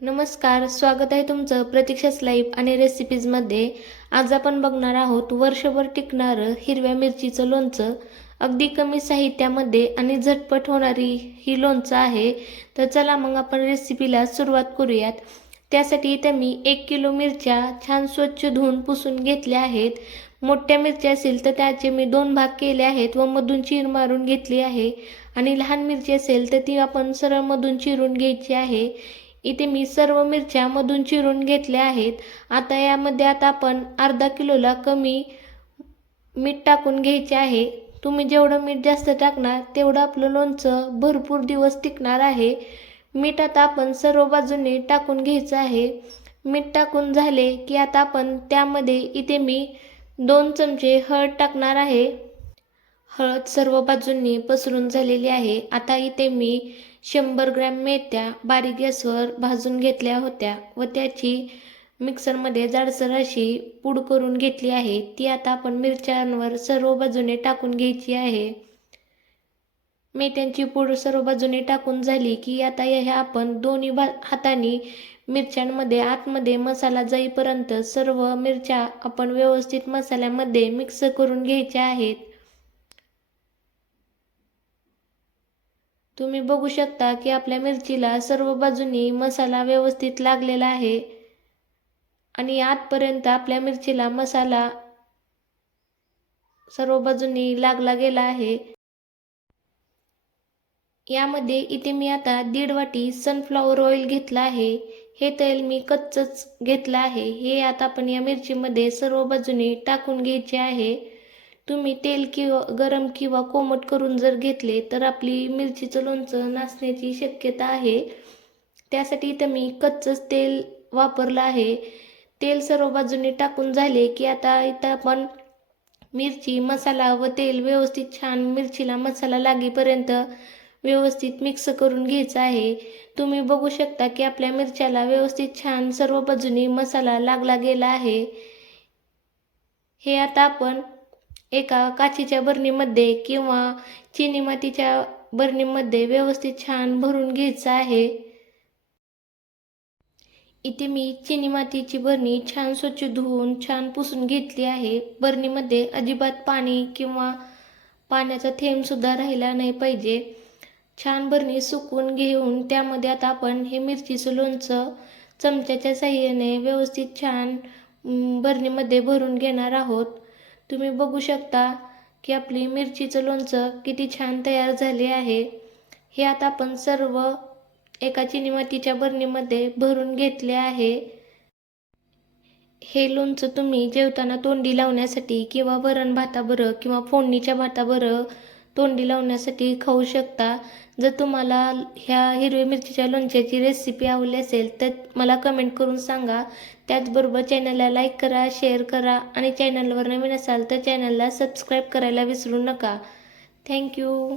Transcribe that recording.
नमस्कार स्वागत आहे तुमचं प्रतीक्षाच लाईफ आणि रेसिपीजमध्ये आज आपण बघणार आहोत वर्षभर टिकणारं हिरव्या मिरचीचं लोणचं. अगदी कमी साहित्यामध्ये आणि झटपट होणारी ही लोणचं आहे. तर चला मग आपण रेसिपीला सुरुवात करूयात. त्यासाठी इथं मी एक किलो मिरच्या छान स्वच्छ धुवून पुसून घेतल्या आहेत. मोठ्या मिरच्या असेल तर त्याचे मी दोन भाग केले आहेत व मधून चीर मारून घेतली आहे. आणि लहान मिरची असेल तर ती आपण सरळ मधून चिरून घ्यायची आहे. इथे मी सर्व मिरच्या मधून चिरून घेतल्या आहेत. आता यामध्ये आता आपण अर्धा किलोला कमी मीठ टाकून घ्यायचे आहे. तुम्ही जेवढं मीठ जास्त टाकणार तेवढं आपलं लोणचं भरपूर दिवस टिकणार आहे. मीठ आता आपण सर्व बाजूने टाकून घ्यायचं आहे. मीठ टाकून झाले की आता आपण त्यामध्ये इथे मी दोन चमचे हळद टाकणार आहे. हळद सर्व बाजूंनी पसरून झालेली आहे. आता इथे मी शंभर ग्रॅम मेथ्या बारीक गॅसवर भाजून घेतल्या होत्या व त्याची मिक्सरमध्ये जाडसर अशी पूड करून घेतली आहे. ती आता आपण मिरच्यांवर सर्व बाजूने टाकून घ्यायची आहे. मेथ्यांची पूड सर्व बाजूने टाकून झाली की आता ह्या आपण दोन्ही बा हाताने मिरच्यांमध्ये आतमध्ये मसाला जाईपर्यंत सर्व मिरच्या आपण व्यवस्थित मसाल्यामध्ये मिक्स करून घ्यायच्या आहेत. तुम्ही बघू शकता की आपल्या मिरचीला सर्व बाजूनी मसाला व्यवस्थित लागलेला आहे. आणि आतपर्यंत आपल्या मिरचीला मसाला सर्व बाजूनी लागला गेला आहे. यामध्ये इथे मी आता दीड वाटी सनफ्लॉवर ऑइल घेतला आहे. हे तेल मी कच्चच घेतलं आहे. हे आता आपण या मिरचीमध्ये सर्व बाजूनी टाकून घ्यायचे आहे. तुम्ही तेल किंवा गरम किंवा कोमट करून जर घेतले तर आपली मिरचीचं लोणचं नासण्याची शक्यता आहे. त्यासाठी इथं मी कच्चंच तेल वापरलं आहे. तेल सर्व बाजूने टाकून झाले की आता इथं आपण मिरची मसाला व तेल व्यवस्थित छान मिरचीला मसाला लागेपर्यंत व्यवस्थित मिक्स करून घ्यायचं आहे. तुम्ही बघू शकता की आपल्या मिरच्याला व्यवस्थित छान सर्व बाजूनी मसाला लागला गेला आहे. हे आता आपण एका काचेच्या बरणीमध्ये किंवा चिनी मातीच्या बरणीमध्ये व्यवस्थित छान भरून घ्यायचं आहे. इथे मी चिनी मातीची बरणी छान स्वच्छ धुवून छान पुसून घेतली आहे. बरणीमध्ये अजिबात पाणी किंवा पाण्याचा थेंबसुद्धा राहिला नाही पाहिजे. छान बरणी सुकून घेऊन त्यामध्ये आता आपण हे मिरचीचं लोणचं चमच्याच्या साह्याने व्यवस्थित छान बरणीमध्ये भरून घेणार आहोत. तुम्ही बघू शकता की आपली मिरचीचं लोणचं किती छान तयार झाले आहे. हे आता आपण सर्व एका चिनीमातीच्या बरणीमध्ये भरून घेतले आहे. हे लोणचं तुम्ही जेवताना तोंडी लावण्यासाठी किंवा वरण भाताबरं किंवा फोडणीच्या भाताबरं तोंडी लावण्यासाठी खाऊ शकता. जर तुम्हाला ह्या हिरव्या मिरचीच्या लोणच्याची रेसिपी आवडली असेल तर मला कमेंट करून सांगा. त्याचबरोबर चॅनलला लाईक करा शेअर करा आणि चॅनलवर नवीन असाल तर चॅनलला सबस्क्राईब करायला विसरू नका. थँक्यू